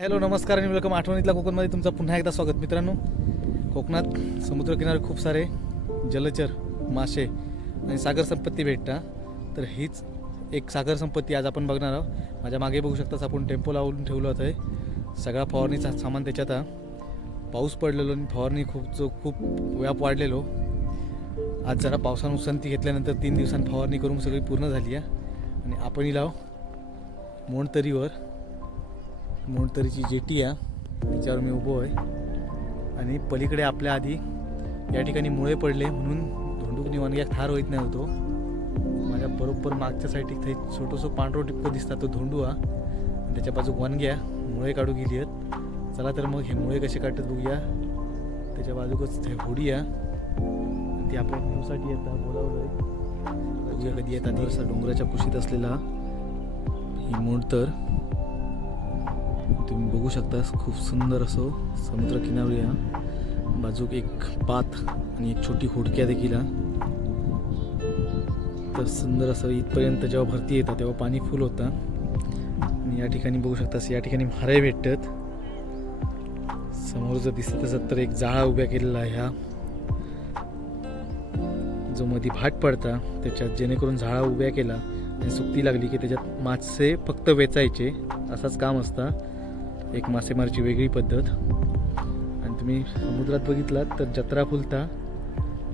Hello नमस्कार आणि welcome आठवणीतल्या कोकणमध्ये तुमचं पुन्हा एकदा स्वागत. मित्रांनो कोकणात समुद्रकिनारे खूप सारे जलचर मासे आणि सागर संपत्ती भेटतात तर हीच एक सागर संपत्ती आज आपण बघणार आहोत. माझ्या मागे बघू शकताच आपण टेम्पो लावून ठेवलं होतं आहे सगळा फवारणीचा सामान त्याच्यात पाऊस पडलेलो आणि फवारणी खूप जो खूप व्याप वाढलेलो. आज जरा पावसानं उसंती घेतल्यानंतर तीन दिवसांनी फवारणी करून सगळी पूर्ण झाली आहे. आणि आपण लाव. मोणतरीवर मोणतरीची जेटी आहे त्याच्यावर मी उभो आहे. आणि पलीकडे आपल्या आधी या ठिकाणी मुळे पडले म्हणून धोंडूक वनग्या ठार होईत नाही होतो माझ्या बरोबर मागच्या साईड थंय छोटंसं पांढरं टिपकं दिसतात तो धोंडू हा. आणि त्याच्या बाजूक वनग्या मुळे काढू गेली आहेत. चला तर मग हे मुळे कसे काढतात बघूया. त्याच्या बाजूकच ते होडी आहे ती आपल्या न्यूसाठी येतात बोलावलं कधी येतात. डोंगराच्या कुशीत असलेला ही मोडतर. तुम्ही बघू शकता खूप सुंदर असं समुद्र किनारी बाजूक एक पात आणि एक छोटी होडक्या देखील तर सुंदर असं इथपर्यंत जेव्हा भरती येतात तेव्हा पाणी फुल होतं. आणि या ठिकाणी बघू शकता या ठिकाणी मारे भेटतात. समोर जर दिसत तसं तर एक जाळा उभ्या केलेला आहे हा. जो मध्ये भाट पडता त्याच्यात जेणेकरून झाडा उभ्या केला आणि सुकती लागली की त्याच्यात मासे फक्त वेचायचे असाच काम असतं. एक मासेमारीची वेगळी पद्धत. आणि तुम्ही समुद्रात बघितलात तर जत्रा फुलता.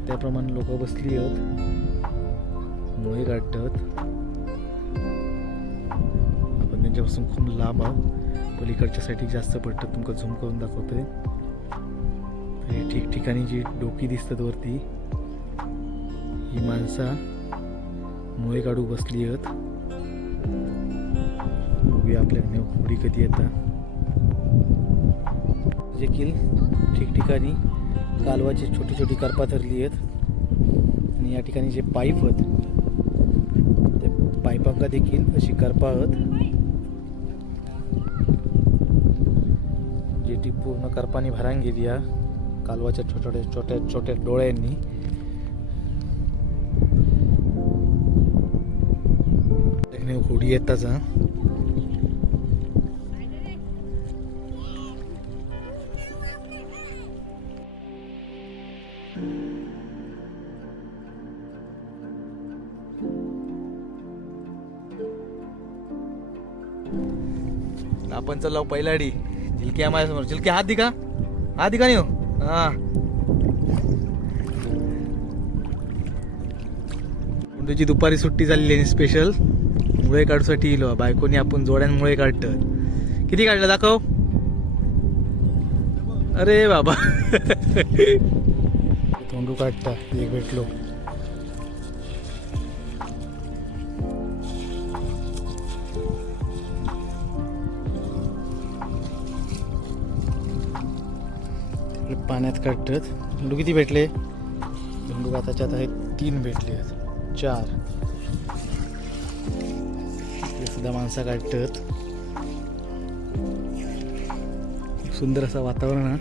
त्याप्रमाणे लोक बसली आहेत. मुळे गाठत. आपण त्यांच्यापासून खूप लांब आहोत. पलीकडच्या साठी जास्त पडतात तुमका झूम करून दाखवतोय. हे ठिकठिकाणी जी डोकी दिसतात वरती ही माणसा मुळे काढू बसली आहेत. बघूया आपल्याकडे होडी कधी येतात. देखील ठिकठिकाणी कालवाची छोटी छोटी करपा धरली आहेत. आणि या ठिकाणी जे पाईप आहेत ते पाईपांका देखील अशी करपा आहेत. जे ती पूर्ण करपानी भरान गेली या कालवाच्या छोट्या छोट्या छोट्या डोळ्यांनी. होडी येताच आपण चाललो पहिलाडी. झिलकी माझ्यासमोर झिलकी हात दिका हात दिका नाही हो. हा. तुझी दुपारी सुट्टी झालेली आहे स्पेशल मुळे काढूसाठी येलो. बायकोनी आपण जोड्यान मुळे काढत किती काढलं दाखव. अरे बाबा. तोंडू काढता. एक भेटलो. पाण्यात काढतात. झेंडू किती भेटले? झेंडू आताच्यात आहेत तीन भेटले आहेत. चार. ते सुद्धा माणसं काढतात. सुंदर असं वातावरण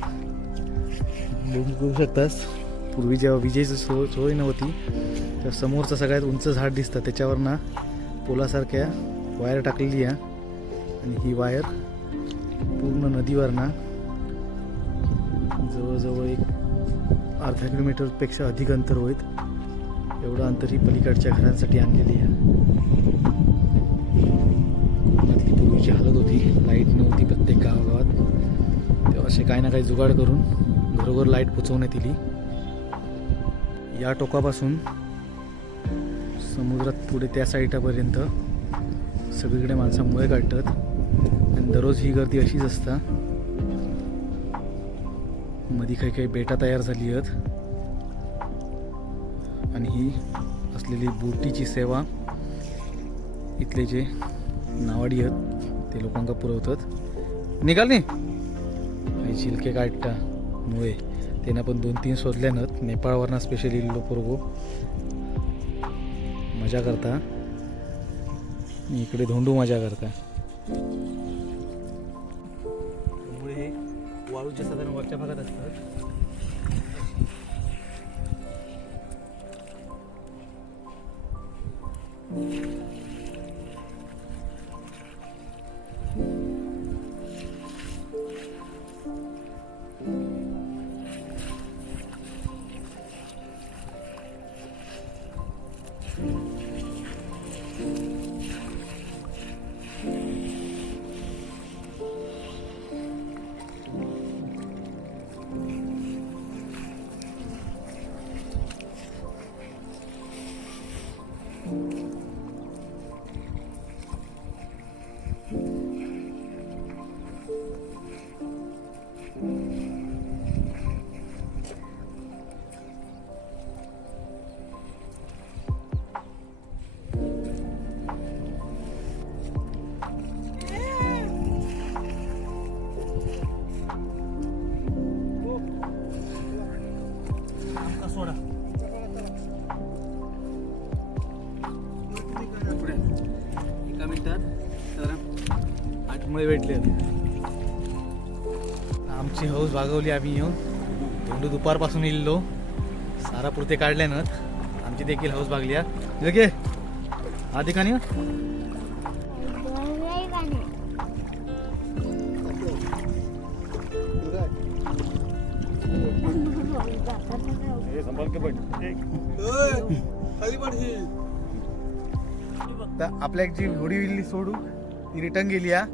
बघू करू शकतास. पूर्वी जेव्हा विजेची सो सोय नव्हती तेव्हा समोरचं सगळ्यात उंच झाड दिसतं. त्याच्यावर ना पोलासारख्या वायर टाकलेली आहे. आणि ही वायर पूर्ण नदीवर ना जवळजवळ एक अर्धा किलोमीटरपेक्षा अधिक अंतर होईल. एवढं अंतर ही पलीकडच्या घरांसाठी आणलेली आहे. कोकणातली पूर्वीची हालत होती. लाइट नव्हती प्रत्येक गावागावात तेव्हा असे काही ना काही जुगाड करून घरोघर लाइट पोचवण्यात येईल या टोकापासून समुद्रात पुढे त्या साईटापर्यंत सगळीकडे माणसामुळे काढतात आणि दररोज ही गर्दी अशीच असता मध्ये काही काही बेटा तयार झाली आहेत. आणि ही असलेली बोटीची सेवा इथले जे नावाडी आहेत ते लोकांना पुरवतात. निघाल नाही काही काढता मुळे. त्यांना पण दोन तीन शोधल्यानं नेपाळवरनं स्पेशली इल्लो मजा करता. इकडे धोंडू मजा करता. वाळूच्या साधारण वरच्या भागात असतात. मुळे भेटले आमची हौस भागवली आम्ही येऊन. धोंडू दुपारपासून इल्लो. सारा पुरते काढले ना आमची देखील हौस भागली हा. लगे आधी का. नाही तर आपल्या जी होडी विल्ली सोडू ती रिटर्न गेली या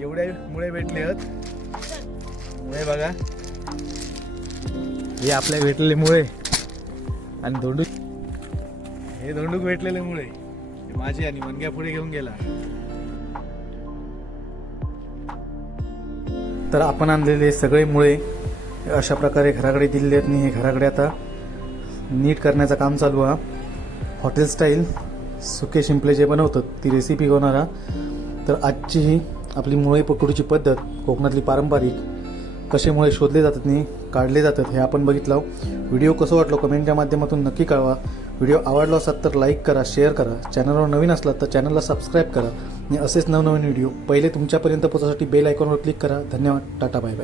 एवढ्या मुळे भेटले आहेत मुळे बघा. हे आपल्या भेटलेले मुळे आणि धोंडूक हे धोंडूक भेटलेले मुळे माझे आणि मनग्या पुढे घेऊन गेला. तर आपण आणलेले सगळे मुळे अशा प्रकारे घराकडे दिलेले आहेत आणि हे घराकडे आता नीट करण्याचं काम चालू आहे हॉटेल स्टाईल सुके शिंपले जे बनवतात ती रेसिपी होणारा तर आजची ही आपली मुळे पकडूची पद्धत कोकणातली पारंपरिक कसे मुळे शोधले जातात आणि काढले जातात हे आपण बघितलं. व्हिडिओ कसं वाटलं कमेंटच्या माध्यमातून नक्की कळवा. व्हिडिओ आवडला असतात तर लाईक करा शेअर करा. चॅनलवर नवीन असलात तर चॅनलला सबस्क्राईब करा. आणि असेच नवनवीन व्हिडिओ पहिले तुमच्यापर्यंत पोहोचण्यासाठी बेल आयकॉनवर क्लिक करा. धन्यवाद. Tata bye bye.